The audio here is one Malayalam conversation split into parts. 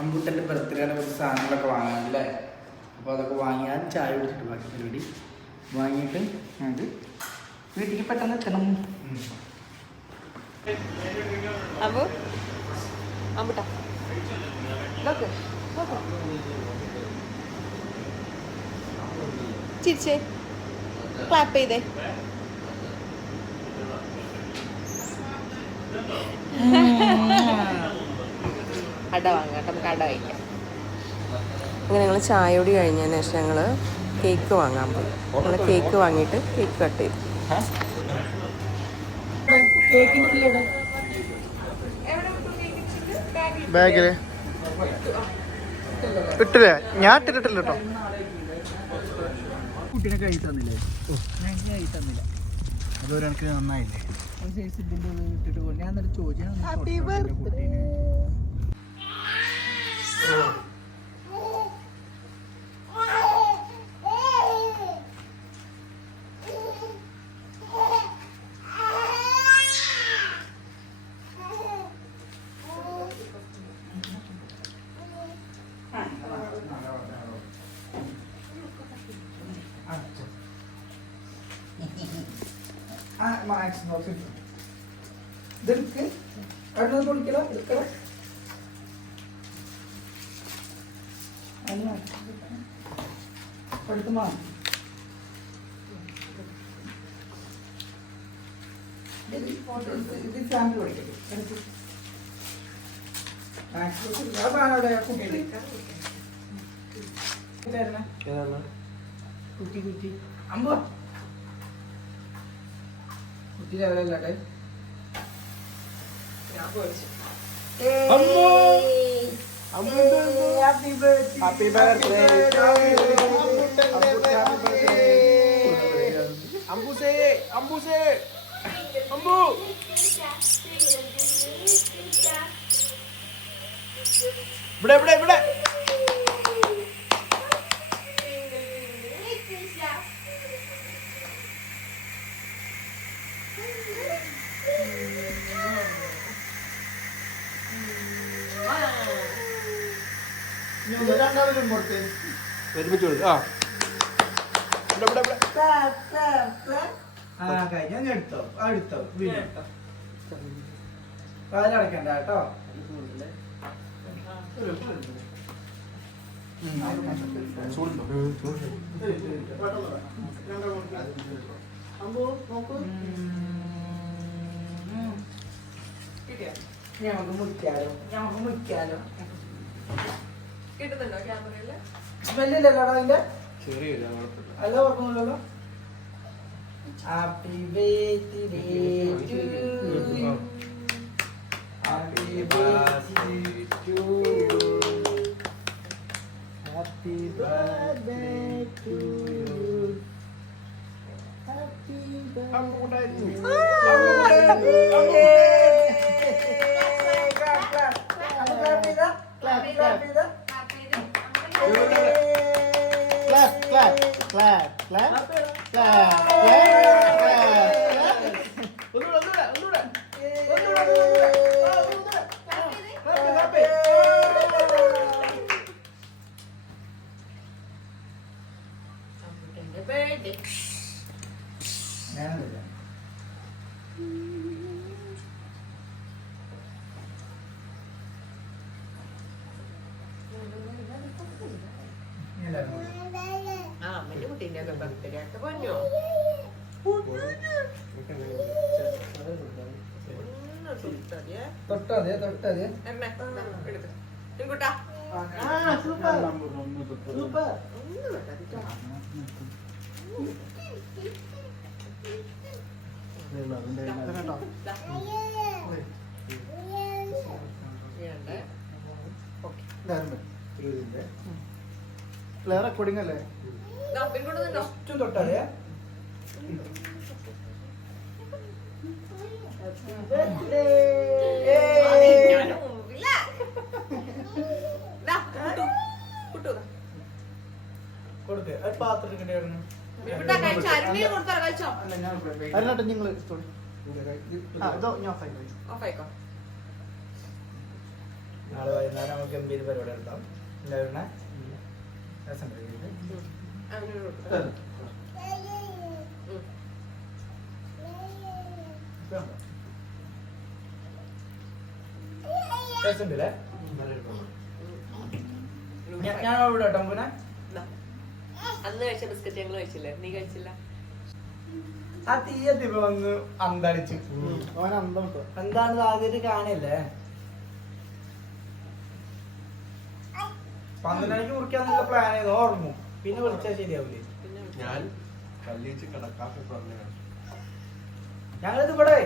അമ്പൂട്ടൻ്റെ ബർത്ത്ഡേയുടെ കുറച്ച് സാധനങ്ങളൊക്കെ വാങ്ങാനല്ലേ. അപ്പോൾ അതൊക്കെ വാങ്ങിയാൽ ചായ കുടിച്ചിട്ട് ബാക്കി പരിപാടി വാങ്ങിയിട്ട് ഞങ്ങൾക്ക് വീട്ടിലേക്ക് പെട്ടെന്ന് എത്തണം. അമ്പു അമ്പുട്ടാ ചിരിച്ചേ, ക്ലാപ്പ് ചെയ്തേ. അട വാങ്ങാം, നമുക്ക് അട കഴിക്കാം. അങ്ങനെ ഞങ്ങൾ ചായയോടി കഴിഞ്ഞതിന് ശേഷം ഞങ്ങൾ കേക്ക് വാങ്ങാൻ പോയി. ഞങ്ങൾ കേക്ക് വാങ്ങിയിട്ട് കേക്ക് കട്ട് ചെയ്തു. ബാഗില് ഇട്ടില്ലേ? ഞാൻ ഇട്ടിട്ടില്ല കേട്ടോ. കുട്ടീനെ കൈ തന്നില്ലേ? ഞാൻ കൈ തന്നില്ല. അതൊരു എനിക്ക് നന്നായില്ലേ? ഇട്ടിട്ട് പോലെ ഞാൻ എന്നിട്ട് ചോദിച്ചു കുട്ടീനെ. ഇതെടുക്ക്, അവിടെ പൊളിക്കലോ എടുക്കലോ. എടുക്കുമോ? ഇത് ഫാമിലി പഠിക്കട്ടെ. കുട്ടി കുട്ടി അമ്പോ കുട്ടി ലെവലല്ലേ? Happy birthday! Happy birthday! Ambu say, Ambu say, Ambu. Bടെ bടെ bടെ. ഒരുമിച്ച് കൊടുത്തു. ഞാൻ എടുത്തോ എടുത്തോ വീടെടുത്തോ. പാലടക്കണ്ട കേട്ടോ. ഞമ്മക്ക് മുറിക്കാലോ, ഞമ്മക്ക് മുറിക്കാലോ. കിട്ടുന്നുണ്ടോ ക്യാമറയില്? സ്മെല്ലില്ലല്ലോ അതിന്റെ? അല്ല കുഴപ്പമൊന്നുമില്ലല്ലോ. Happy birthday to you, happy birthday to you, happy birthday to you, happy birthday. അമ്മന്റെ കുട്ടീന്റെ ഒക്കെ ബർത്ത്ഡേ ഒക്കെ പൊന്നോ. തൊട്ടതെ തൊട്ടതെ എടുക്കൂട്ടാ. Super super. റെക്കോർഡിംഗ് അല്ലേ? തൊട്ടതെ കൊടുക്ക്. പാത്രം കിട്ടിയായിരുന്നു. അരനോട്ട് നിങ്ങള് നാളെ വൈകുന്നേരം നമുക്ക് ഗംഭീര പരിപാടി ഉണ്ടാവും എല്ലാവരുടെ രസം രസമുണ്ടല്ലേ ഞാൻ ഇവിടെ കേട്ടോ പിന്നെ അന്ന് കഴിച്ച ബിസ്ക്കറ്റ് ഞങ്ങൾ കഴിച്ചില്ലേ? നീ കഴിച്ചില്ല? ആ തീയതി വന്ന് അന്തടിച്ച് എന്താണ് ആദ്യമായിട്ട് കാണല്ലേ 12 മണിക്ക് മുറിക്കാന്നുള്ള പ്ലാൻ ചെയ്ത് ഓർമ്മ പിന്നെ വിളിച്ചാൽ ശരിയാവില്ലേ? ഞങ്ങളിത് ഇവിടെ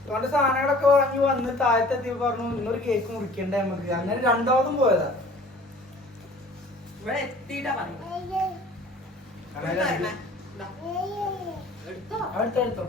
അതുകൊണ്ട് സാധനങ്ങളൊക്കെ വാങ്ങി വന്ന് താഴത്തെത്തി പറഞ്ഞു ഇന്നൊരു കേക്ക് മുറിക്കണ്ടേ നമുക്ക് അങ്ങനെ രണ്ടാമതും പോയതാ. ഇവിടെ എത്തിയിട്ടാ പറയുന്നത്. അടുത്തടുത്തോ